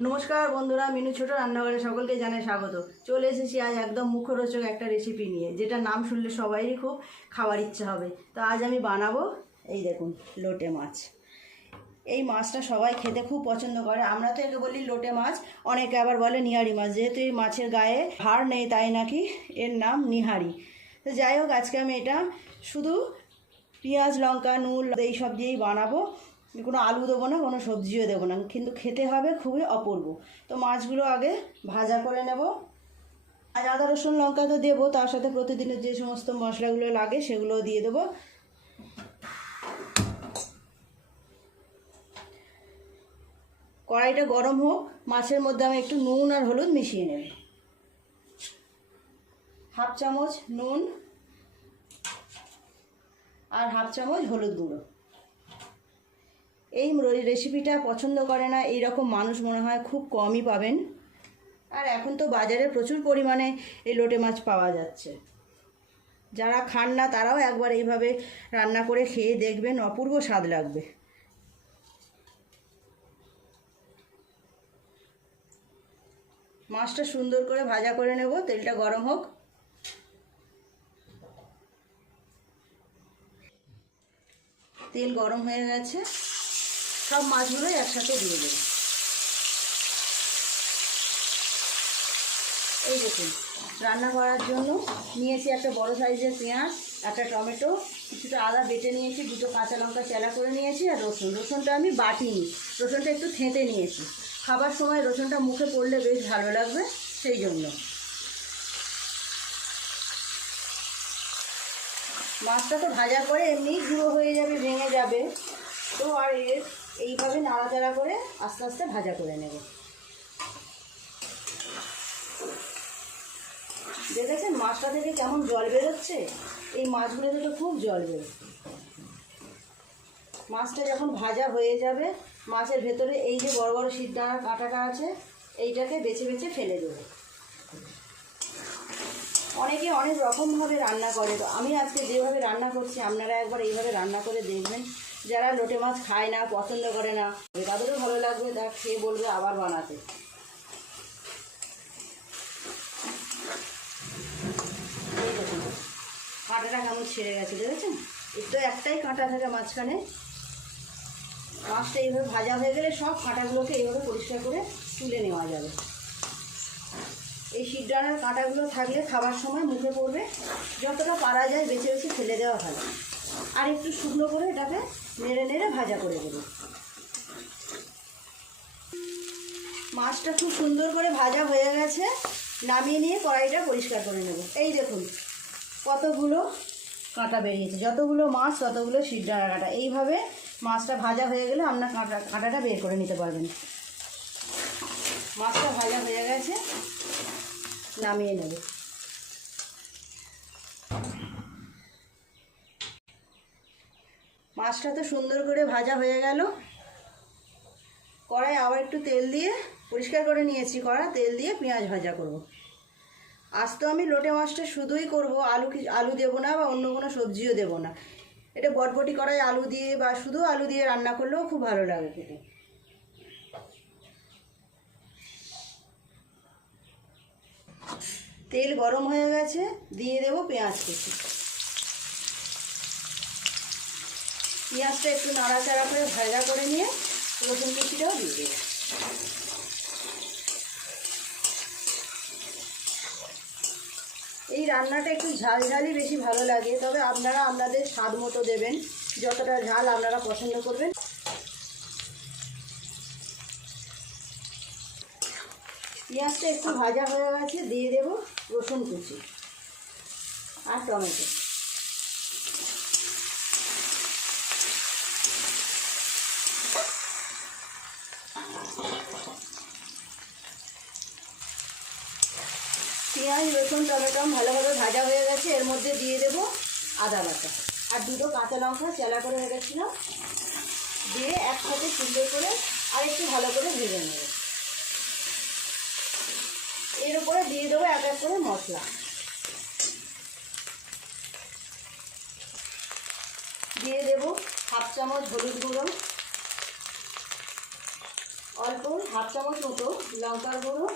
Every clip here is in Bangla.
নমস্কার বন্ধুরা, মিনু ছোট রান্নাঘরে সকলকে জানাই স্বাগত। চলে এসেছি আজ একদম মুখরোচক একটা রেসিপি নিয়ে, যেটা নাম শুনলে সবাইরই খুব খাওয়ার ইচ্ছা হবে। তো আজ আমি বানাবো, এই দেখুন, লোটে মাছ। এই মাছটা সবাই খেতে খুব পছন্দ করে। আমরা তো একে বলি লোটে মাছ, অনেকে আবার বলে নিহারি মাছ। যেহেতু এই মাছের গায়ে হাড় নেই তাই নাকি এর নাম নিহারি। তো যাই হোক, আজকে আমি এটা শুধু পেঁয়াজ, লঙ্কা, নুন এইসব দিয়েই বানাবো। কোনো আলু দেবো না, কোনো সবজিও দেবো না, কিন্তু খেতে হবে খুবই অপূর্ব। তো মাছগুলো আগে ভাজা করে নেব। আজ আদা রসুন লঙ্কা তো দেবো, তার সাথে প্রতিদিনের যে সমস্ত মশলাগুলো লাগে সেগুলোও দিয়ে দেবো। কড়াইটা গরম হোক, মাছের মধ্যে আমি একটু নুন আর হলুদ মিশিয়ে নেব। হাফ চামচ নুন আর হাফ চামচ হলুদ গুঁড়ো। এই রেসিপিটা পছন্দ করে না এইরকম মানুষ মনে হয় খুব কমই পাবেন। আর এখন তো বাজারে প্রচুর পরিমাণে এই লোটে মাছ পাওয়া যাচ্ছে। যারা খান না তারাও একবার এইভাবে রান্না করে খেয়ে দেখবেন, অপূর্ব স্বাদ লাগবে। মাছটা সুন্দর করে ভাজা করে নেব, তেলটা গরম হোক। তেল গরম হয়ে গেছে, সব মাছগুলোই একসাথে দিয়ে দেব। এই দেখুন, রান্না করার জন্য নিয়েছি একটা বড় সাইজের পেঁয়াজ, একটা টমেটো, কিছুটা আদা বেটে নিয়েছি, দুটো কাঁচা লঙ্কা চেলা করে নিয়েছি, আর রসুনটা আমি বাটিনি, রসুনটা একটু থেঁতে নিয়েছি। খাবার সময় রসুনটা মুখে পড়লে বেশ ভালো লাগবে, সেই জন্য। মাছটা তো ভাজার পরে এমনিই গুঁড়ো হয়ে যাবে, ভেঙে যাবে। তো আর এইভাবে নাড়াচাড়া করে আস্তে আস্তে ভাজা করে নেব। দেখেছেন মাছটা থেকে কেমন জল বেরোচ্ছে? এই মাছগুলো থেকে খুব জল বেরোচ্ছে। মাছটা যখন ভাজা হয়ে যাবে, মাছের ভেতরে এই যে বড় বড় শিরদাঁড়ার কাঁটাটা আছে, এইটাকে বেছে বেছে ফেলে দেবো। অনেকে অনেক রকমভাবে রান্না করে, তো আমি আজকে যেভাবে রান্না করছি আপনারা একবার এইভাবে রান্না করে দেখবেন। যারা লোটে মাছ খায় না, পছন্দ করে না, তাদেরও ভালো লাগবে, তা খেয়ে বলবে আবার বানাতে। এই দেখুন কাঁটাটা কেমন ছেড়ে গেছে, দেখেছেন? একটু একটাই কাঁটা থাকে মাঝখানে। মাছটা এইভাবে ভাজা হয়ে গেলে সব কাঁটাগুলোকে এইভাবে পরিষ্কার করে তুলে নেওয়া যাবে। এই শিরদাঁড়ার কাঁটাগুলো থাকলে খাবার সময় মুখে পড়বে, যতটা পারা যায় বেছে বেছে ফেলে দেওয়া ভালো। আর একটু শুকনো করে এটাকে নেড়ে নেড়ে ভাজা করে দেবো। মাছটা খুব সুন্দর করে ভাজা হয়ে গেছে, নামিয়ে নিয়ে কড়াইটা পরিষ্কার করে নেব। এই দেখুন কতগুলো কাঁটা বেরিয়েছে, যতগুলো মাছ ততগুলো শিরদাঁড়া কাঁটা। এইভাবে মাছটা ভাজা হয়ে গেলে আপনার কাঁটাটা বের করে নিতে পারবেন। মাছটা ভাজা হয়ে গেছে, নামিয়ে নেব। মাছটা তো সুন্দর করে ভাজা হয়ে গেল। কড়াই আবার একটু তেল দিয়ে পরিষ্কার করে নিয়েছি কড়া, তেল দিয়ে পেঁয়াজ ভাজা করব। আজ তো আমি লোটে মাছটা শুধুই করব, আলু দেবো না বা অন্য কোনো সবজিও দেবো না। এটা বটবটি কড়াই আলু দিয়ে বা শুধু আলু দিয়ে রান্না করলেও খুব ভালো লাগে খেতে। তেল গরম হয়ে গেছে, দিয়ে দেবো পেঁয়াজ কুচি। পেঁয়াজটা একটু নাড়াচাড়া করে ভাজা করে নিয়ে রসুন কুচিটাও দিয়ে দেবো। এই রান্নাটা একটু ঝালঝালই বেশি ভালো লাগে, তবে আপনারা আপনাদের স্বাদ মতো দেবেন, যতটা ঝাল আপনারা পছন্দ করবেন। পেঁয়াজটা একটু ভাজা হয়ে গেছে, দিয়ে দেব রসুন কুচি আর টমেটো। পেঁয়াজ রসুন টমেটো ভালোভাবে ভাজা হয়ে গেছে, এর মধ্যে দিয়ে দেব আদা বাটা আর দুটো কাঁচা লঙ্কা চেলা করে রেখেছিলাম, দিয়ে একসাথে সুন্দর করে আর একটু ভালো করে ভেজে নেব। এর উপরে দিয়ে দেবো এক এক করে মশলা। দিয়ে দেব হাফ চামচ হলুদ গুঁড়ো, অল্প হাফ চামচ মতো লঙ্কার গুঁড়ো,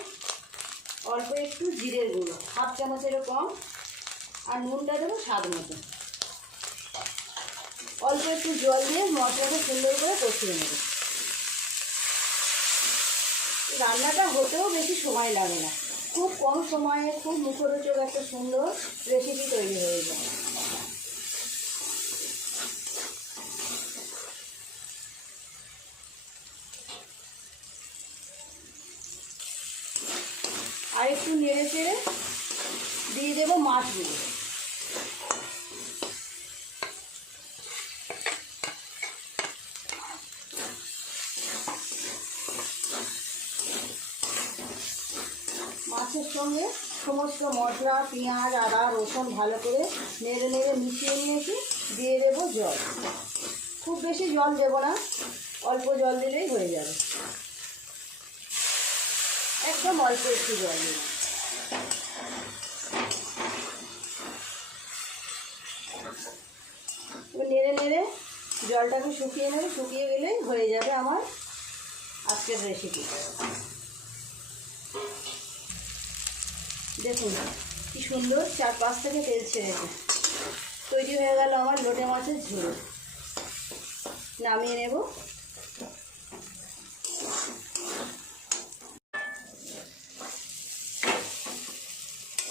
অল্প একটু জিরের গুঁড়ো, হাফ চামচেরও কম, আর নুনটা দেবো স্বাদ মতো। অল্প একটু জল দিয়ে মশলাটা সুন্দর করে কষিয়ে নেব। রান্নাটা হতেও বেশি সময় লাগে না, খুব কম সময়ে খুব মুখরোচক একটা সুন্দর রেসিপি তৈরি হয়ে যায়। আর একটু নেড়ে চেড়ে দিয়ে দেবো মাছগুলো। মাছের সঙ্গে সমস্ত মশলা, পেঁয়াজ, আদা, রসুন ভালো করে নেড়ে নেড়ে মিশিয়ে নিয়েছি। দিয়ে দেবো জল। খুব বেশি জল দেবো না, অল্প জল দিলেই হয়ে যাবে। একদম অল্প একটু জল দেবো। নেড়ে নেড়ে জলটাকে শুকিয়ে নেবে, শুকিয়ে গেলেই হয়ে যাবে আমার আজকের রেসিপি। দেখুন কি সুন্দর চারপাশ থেকে তেল ছেড়েছে। তৈরি হয়ে গেল আমার লোটে মাছের ঝোল। নামিয়ে নেব।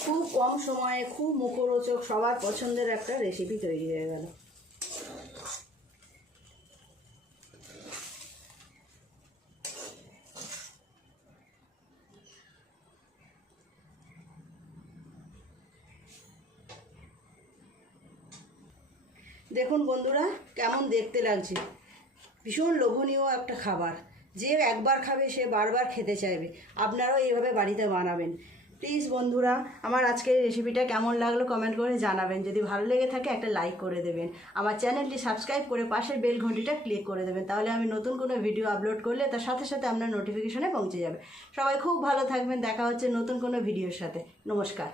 খুব কম সময়ে খুব মুখরোচক, সবার পছন্দের একটা রেসিপি তৈরি হয়ে গেল। দেখুন বন্ধুরা কেমন দেখতে লাগছে, ভীষণ লোভনীয় একটা খাবার। যে একবার খাবে সে বারবার খেতে চাইবে। আপনারাও এইভাবে বাড়িতে বানাবেন। প্লিজ বন্ধুরা, আমার আজকের রেসিপিটা কেমন লাগলো কমেন্ট করে জানাবেন। যদি ভালো লেগে থাকে একটা লাইক করে দেবেন। আমার চ্যানেলটি সাবস্ক্রাইব করে পাশের বেল ঘন্টিটা ক্লিক করে দেবেন, তাহলে আমি নতুন কোনো ভিডিও আপলোড করলে তার সাথে সাথে আপনার নোটিফিকেশনে পৌঁছে যাবে। সবাই খুব ভালো থাকবেন। দেখা হচ্ছে নতুন কোনো ভিডিওর সাথে। নমস্কার।